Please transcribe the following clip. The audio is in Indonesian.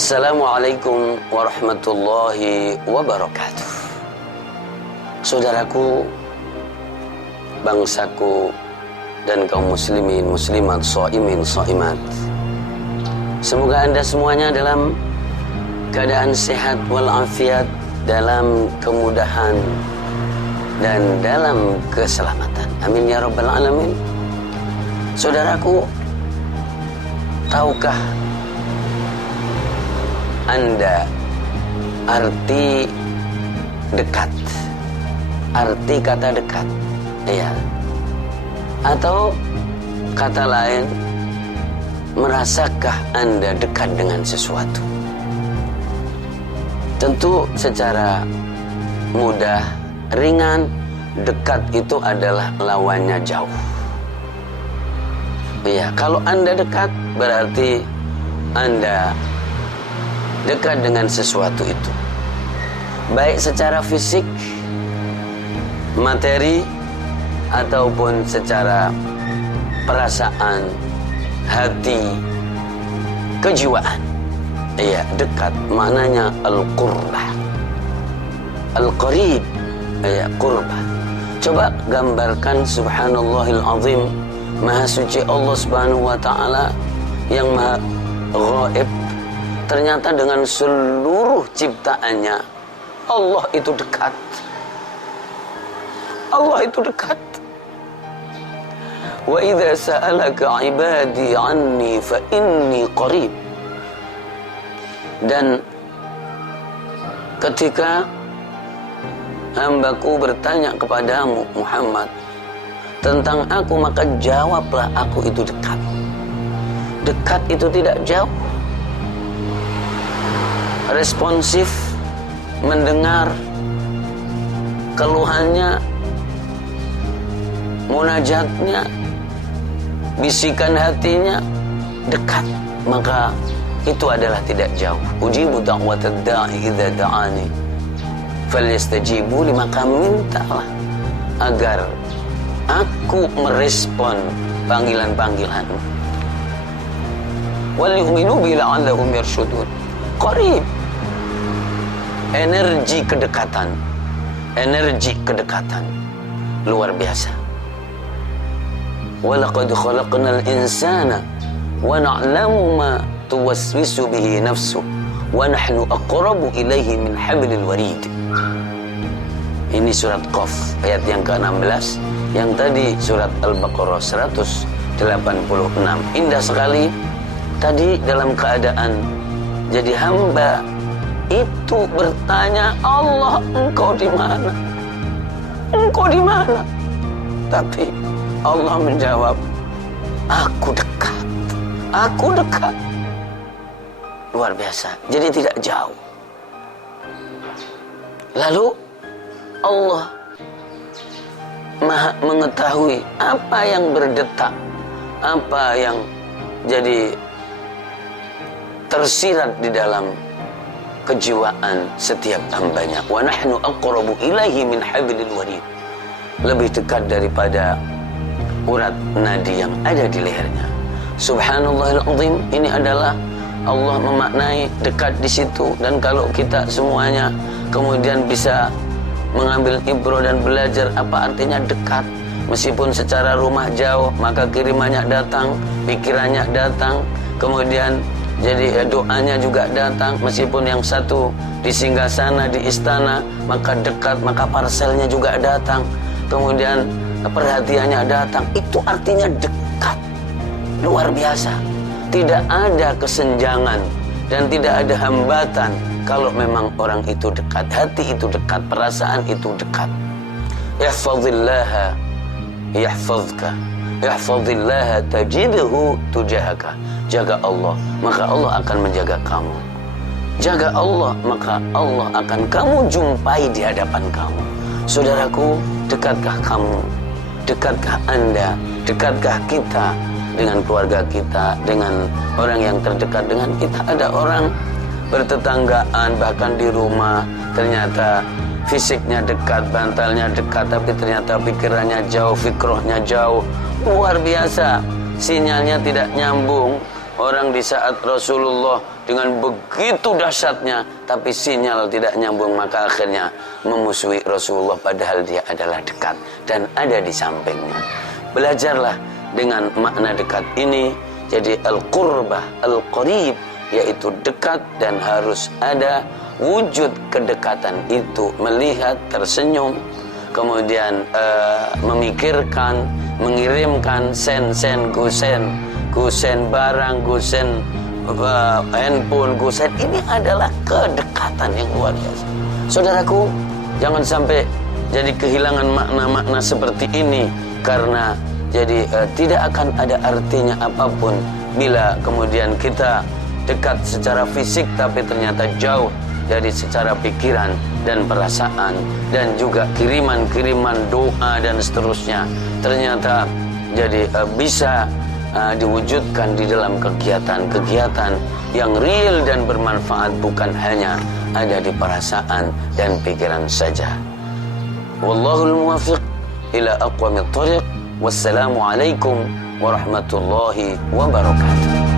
Assalamualaikum warahmatullahi wabarakatuh. Saudaraku, bangsaku, dan kaum muslimin, muslimat, shaimin, shaimat, semoga Anda semuanya dalam keadaan sehat walafiat, dalam kemudahan dan dalam keselamatan. Amin ya rabbal alamin. Saudaraku, tahukah Anda arti dekat? Arti kata dekat, ya. Atau kata lain, merasakah Anda dekat dengan sesuatu? Tentu secara mudah, ringan, dekat itu adalah lawannya jauh. Ya, kalau Anda dekat berarti Anda dekat dengan sesuatu itu, baik secara fisik, materi, ataupun secara perasaan, hati, kejiwaan. Iya, dekat maknanya al-qurbah, al-qarib, iya, qurbah. Coba gambarkan, subhanallahil azim, maha suci Allah subhanahu wa ta'ala yang maha ghaib. Ternyata dengan seluruh ciptaannya, Allah itu dekat. Allah itu dekat. Wa idza sa'alaka 'ibadi 'anni fa inni qarib. Dan ketika hambaku bertanya kepadamu Muhammad tentang aku, maka jawablah, aku itu dekat. Dekat itu tidak jauh. Responsif, mendengar keluhannya, munajatnya, bisikan hatinya, dekat. Maka itu adalah tidak jauh. Ujibu da'watad da'i idza da'ani falyastajibu li, maka mintalah agar aku merespon panggilan-panggilanmu. Wal yu'minu bi la'allahum yarshudun. Qarib. Energi kedekatan luar biasa. Walaqad khalaqnal insana wa na'lamu ma tuwaswisu bihi nafsuh wa nahnu aqrabu ilaihi min hablil warid. Ini surat Qaf ayat yang ke-16, yang tadi surat Al-Baqarah 186. Indah sekali tadi dalam keadaan jadi hamba itu bertanya, Allah, engkau di mana? Engkau di mana? Tapi Allah menjawab, aku dekat. Aku dekat. Luar biasa. Jadi tidak jauh. Lalu Allah Maha mengetahui apa yang berdetak, apa yang jadi tersirat di dalam kejiwaan setiap hambanya. Wa nahnu aqrabu ilaihi min hablil warid. Lebih dekat daripada urat nadi yang ada di lehernya. Subhanallahil azim. Ini adalah Allah memaknai dekat di situ. Dan kalau kita semuanya kemudian bisa mengambil ibrah dan belajar apa artinya dekat, meskipun secara rumah jauh, maka kirimannya datang, pikirannya datang, kemudian jadi doanya juga datang. Meskipun yang satu di singgasana, di istana, maka dekat, maka parselnya juga datang. Kemudian perhatiannya datang. Itu artinya dekat. Luar biasa. Tidak ada kesenjangan dan tidak ada hambatan kalau memang orang itu dekat. Hati itu dekat, perasaan itu dekat. Ihfazillaha yahfazka, ihfazillaha tajidhu tujahaka. Jaga Allah, maka Allah akan menjaga kamu. Jaga Allah, maka Allah akan kamu jumpai di hadapan kamu. Saudaraku, dekatkah kamu? Dekatkah Anda? Dekatkah kita dengan keluarga kita, dengan orang yang terdekat dengan kita? Ada orang bertetanggaan, bahkan di rumah, ternyata fisiknya dekat, bantalnya dekat, tapi ternyata pikirannya jauh, fikrohnya jauh. Luar biasa. Sinyalnya tidak nyambung. Orang di saat Rasulullah dengan begitu dahsyatnya, tapi sinyal tidak nyambung, maka akhirnya memusuhi Rasulullah padahal dia adalah dekat dan ada di sampingnya. Belajarlah dengan makna dekat ini. Jadi al-qurbah, al-qarib, yaitu dekat dan harus ada wujud kedekatan itu. Melihat, tersenyum, kemudian memikirkan, mengirimkan sen-sen, gusen barang, gusen handphone, gusen. Ini adalah kedekatan yang luar biasa. Saudaraku, jangan sampai jadi kehilangan makna-makna seperti ini, karena jadi tidak akan ada artinya apapun bila kemudian kita dekat secara fisik tapi ternyata jauh dari secara pikiran dan perasaan, dan juga kiriman-kiriman doa dan seterusnya ternyata jadi bisa diwujudkan di dalam kegiatan-kegiatan yang real dan bermanfaat, bukan hanya ada di perasaan dan pikiran saja. Wallahul muwaffiq ila aqwamit thariq. Wassalamualaikum warahmatullahi wabarakatuh.